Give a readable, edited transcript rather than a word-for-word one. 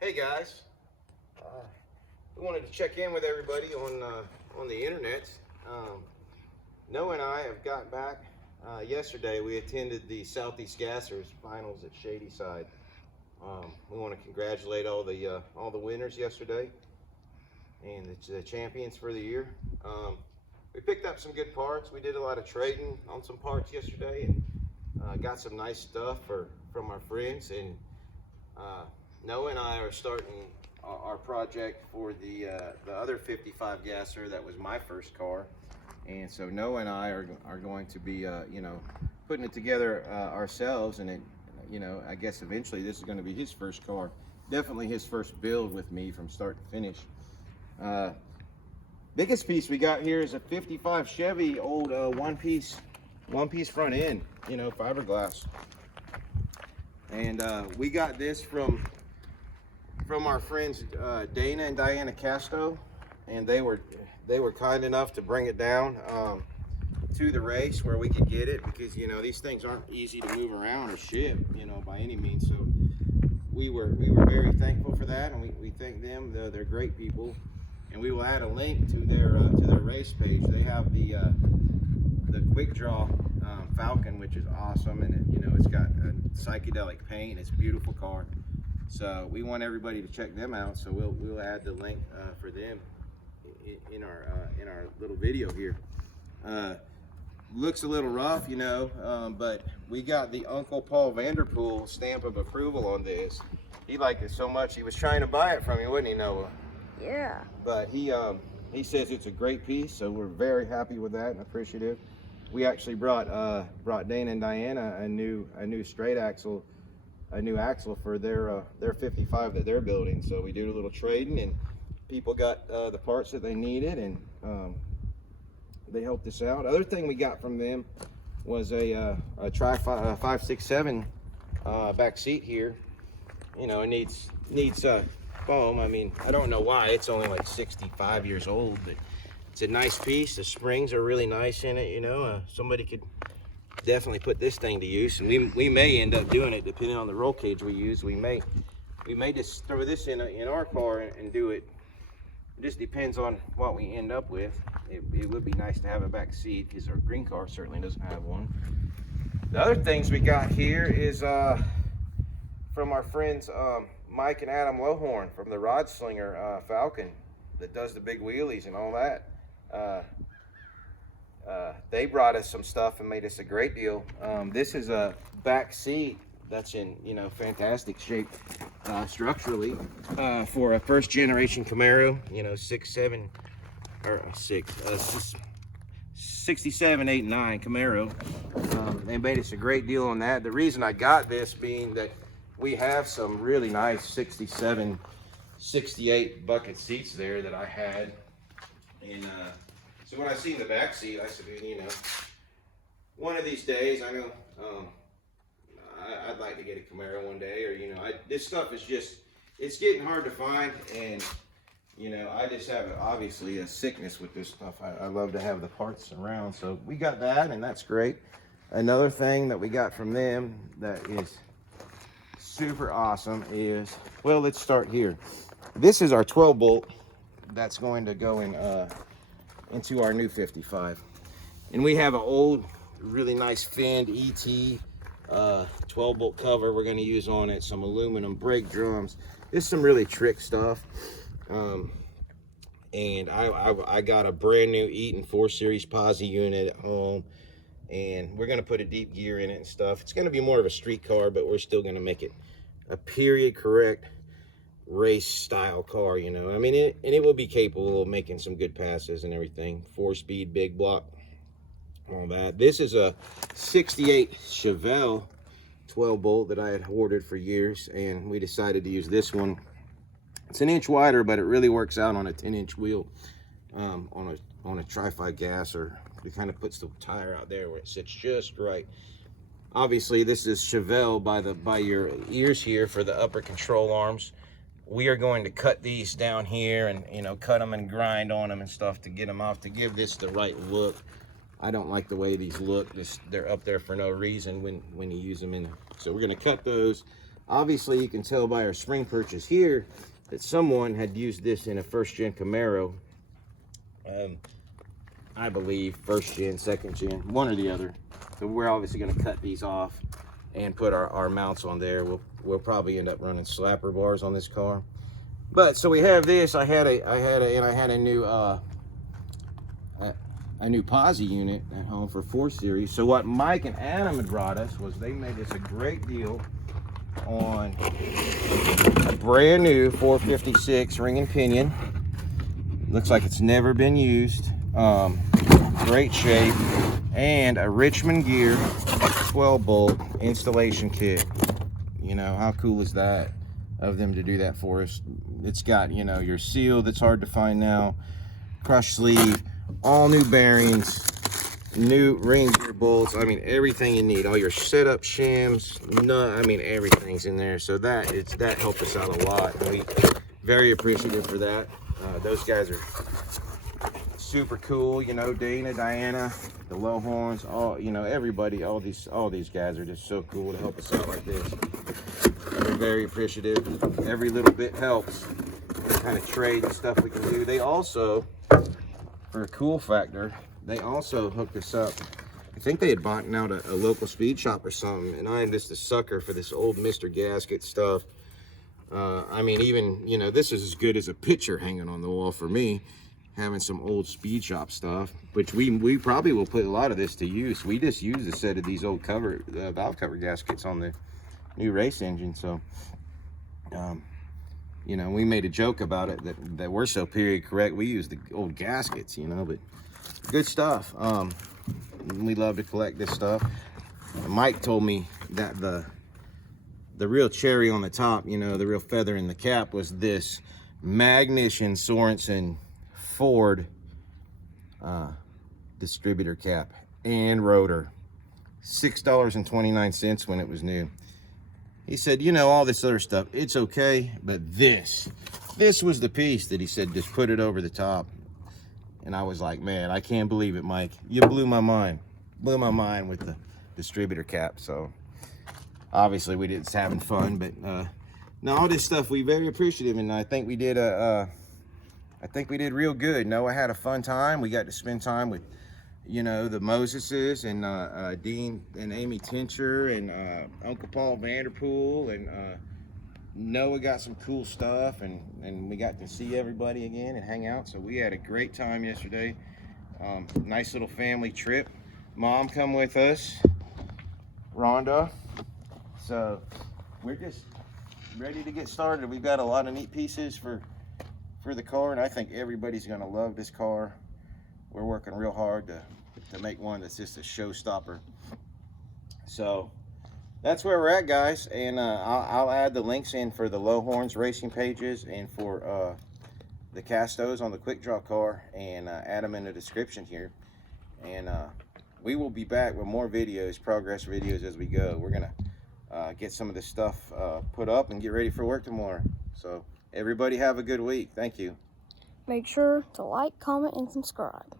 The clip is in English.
Hey guys, we wanted to check in with everybody on the internet. Noah and I have got back yesterday. We attended the Southeast Gassers finals at Shadyside. We want to congratulate all the winners yesterday and the champions for the year. We picked up some good parts. We did a lot of trading on some parts yesterday and got some nice stuff from our friends. And Noah and I are starting our project for the other 55 gasser that was my first car, and so Noah and I are going to be putting it together ourselves, and I guess eventually this is going to be his first car, definitely his first build with me from start to finish. Biggest piece we got here is a 55 Chevy old one piece front end, fiberglass, and we got this from our friends Dana and Diana Casto, and they were kind enough to bring it down to the race where we could get it, because these things aren't easy to move around or ship by any means. So we were very thankful for that, and we thank them. They're great people, and we will add a link to their race page. They have the quick draw Falcon, which is awesome, and it's got a psychedelic paint. It's a beautiful car. So we want everybody to check them out. So we'll add the link for them in our little video here. Looks a little rough, but we got the Uncle Paul Vanderpool stamp of approval on this. He liked it so much he was trying to buy it from you, wouldn't he, Noah? Yeah. But he says it's a great piece, so we're very happy with that and appreciative. We actually brought Dana and Diana a new straight axle. A new axle for their 55 that they're building. So we did a little trading, and people got the parts that they needed, and they helped us out. Other thing we got from them was a 567 back seat here. It needs foam. I mean, I don't know why. It's only like 65 years old, but it's a nice piece. The springs are really nice in it. Somebody could definitely put this thing to use, and we may end up doing it depending on the roll cage we use. We may just throw this in our car and do it. It just depends on what we end up with. It would be nice to have a back seat, because our green car certainly doesn't have one. The other things we got here is from our friends Mike and Adam Lohorn from the Rod Slinger Falcon that does the big wheelies and all that. They brought us some stuff and made us a great deal. This is a back seat that's in fantastic shape structurally for a first generation Camaro, 67, 8, 9 Camaro. They made us a great deal on that. The reason I got this being that we have some really nice 67, 68 bucket seats there that I had, and so when I seen the back seat, I said, one of these days, I know I'd like to get a Camaro one day, or this stuff is it's getting hard to find, and I just have obviously a sickness with this stuff. I love to have the parts around, so we got that, and that's great. Another thing that we got from them that is super awesome is, well, let's start here. This is our 12 bolt that's going to go in into our new 55, and we have an old really nice finned ET 12 bolt cover we're going to use on it, some aluminum brake drums. This is some really trick stuff, and I got a brand new Eaton 4 Series posi unit at home, and we're going to put a deep gear in it and stuff. It's going to be more of a street car, but we're still going to make it a period correct race style car. I mean, it will be capable of making some good passes and everything. 4-speed, big block, all that. This is a 68 Chevelle 12 bolt that I had ordered for years, and we decided to use this one. It's an inch wider, but it really works out on a 10-inch wheel on a tri-5 gas, or it kind of puts the tire out there where it sits just right. Obviously, this is Chevelle by your ears here for the upper control arms. We are going to cut these down here and cut them and grind on them and stuff to get them off, to give this the right look. I don't like the way these look. They're up there for no reason when you use them in. So we're going to cut those. Obviously, you can tell by our spring purchase here that someone had used this in a first-gen Camaro. I believe first-gen, second-gen, one or the other. So we're obviously going to cut these off and put our mounts on there. We'll probably end up running slapper bars on this car. But so we have this. I had a new posi unit at home for 4 Series. So what Mike and Adam had brought us was they made us a great deal on a brand new 456 ring and pinion. Looks like it's never been used. Great shape, and a Richmond Gear 12 bolt installation kit. You know, how cool is that of them to do that for us? It's got, you know, your seal that's hard to find now, crush sleeve, all new bearings, new ring gear bolts. I mean, everything you need, all your setup shims, I mean, everything's in there. So that helped us out a lot, and we very appreciative for that. Those guys are super cool, you know. Dana, Diana, the Lowhorns, all, you know, everybody, all these guys are just so cool to help us out like this. We're very appreciative. Every little bit helps. The kind of trade and stuff we can do. They also, for a cool factor, they also hooked us up. I think they had bought out a local speed shop or something, and I am just a sucker for this old Mr. Gasket stuff. I mean, even, you know, this is as good as a picture hanging on the wall for me, having some old speed shop stuff, which we probably will put a lot of this to use. We just used a set of these old valve cover gaskets on the new race engine. So, you know, we made a joke about it that we're so period correct. We use the old gaskets, you know, but good stuff. We love to collect this stuff. Mike told me that the real cherry on the top, you know, the real feather in the cap was this Magnition Sorensen Ford distributor cap and rotor. $6.29 when it was new. He said, you know, all this other stuff, it's okay, but this was the piece that he said, just put it over the top. And I was like, man, I can't believe it, Mike. You blew my mind. Blew my mind with the distributor cap. So obviously we did having fun, but no, all this stuff we very appreciative, and I think we did real good. Noah had a fun time. We got to spend time with, you know, the Moseses and Dean and Amy Tincher and Uncle Paul Vanderpool, and Noah got some cool stuff, and we got to see everybody again and hang out. So we had a great time yesterday. Nice little family trip. Mom come with us, Rhonda. So we're just ready to get started. We've got a lot of neat pieces for the car, and I think everybody's going to love this car. We're working real hard to make one that's just a showstopper. So that's where we're at, guys, and I'll add the links in for the Lowhorns racing pages and for the Castos on the quick draw car, and add them in the description here. And we will be back with more videos, progress videos, as we go. We're gonna get some of this stuff put up and get ready for work tomorrow. So everybody have a good week. Thank you. Make sure to like, comment, and subscribe.